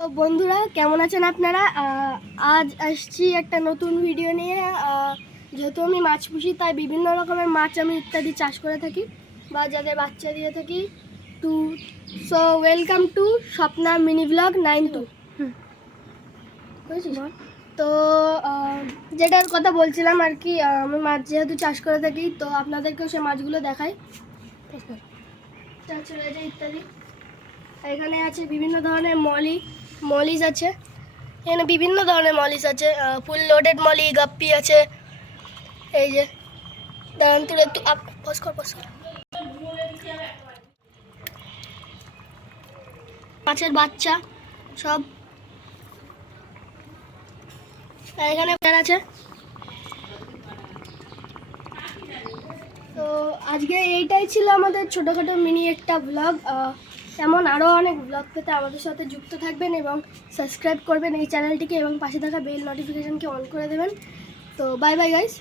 তো বন্ধুরা কেমন আছেন আপনারা? আজ আসছি একটা নতুন ভিডিও নিয়ে। যেহেতু আমি মাছ পুষি, তাই বিভিন্ন রকমের মাছ আমি ইত্যাদি চাষ করে থাকি বা যাদের বাচ্চা দিয়ে থাকি। To so welcome to Swapna mini blog 9-2। বুঝেছিস? তো যেটার কথা বলছিলাম আর কি, আমি মাছ যেহেতু চাষ করে থাকি, তো আপনাদেরকেও সে মাছগুলো দেখাই। চলে যায় ইত্যাদি। এখানে আছে বিভিন্ন ধরনের মলিজ আছে। এখানে বিভিন্ন ধরনের মলিজ আছে, ফুল লোডেড মলি, গাপ্পি আছে। এই যে দাঁড়ান, তুলে একটু পজ কর। মাছের বাচ্চা সব এখানে আছে। তো আজকে এইটাই ছিল আমাদের ছোটোখাটো মিনি একটা ব্লগ। এমন আরও অনেক ব্লগ পেতে আমাদের সাথে যুক্ত থাকবেন এবং সাবস্ক্রাইব করবেন এই চ্যানেলটিকে এবং পাশে থাকা বেল নোটিফিকেশানকে অন করে দেবেন। তো বাই বাই গাইস।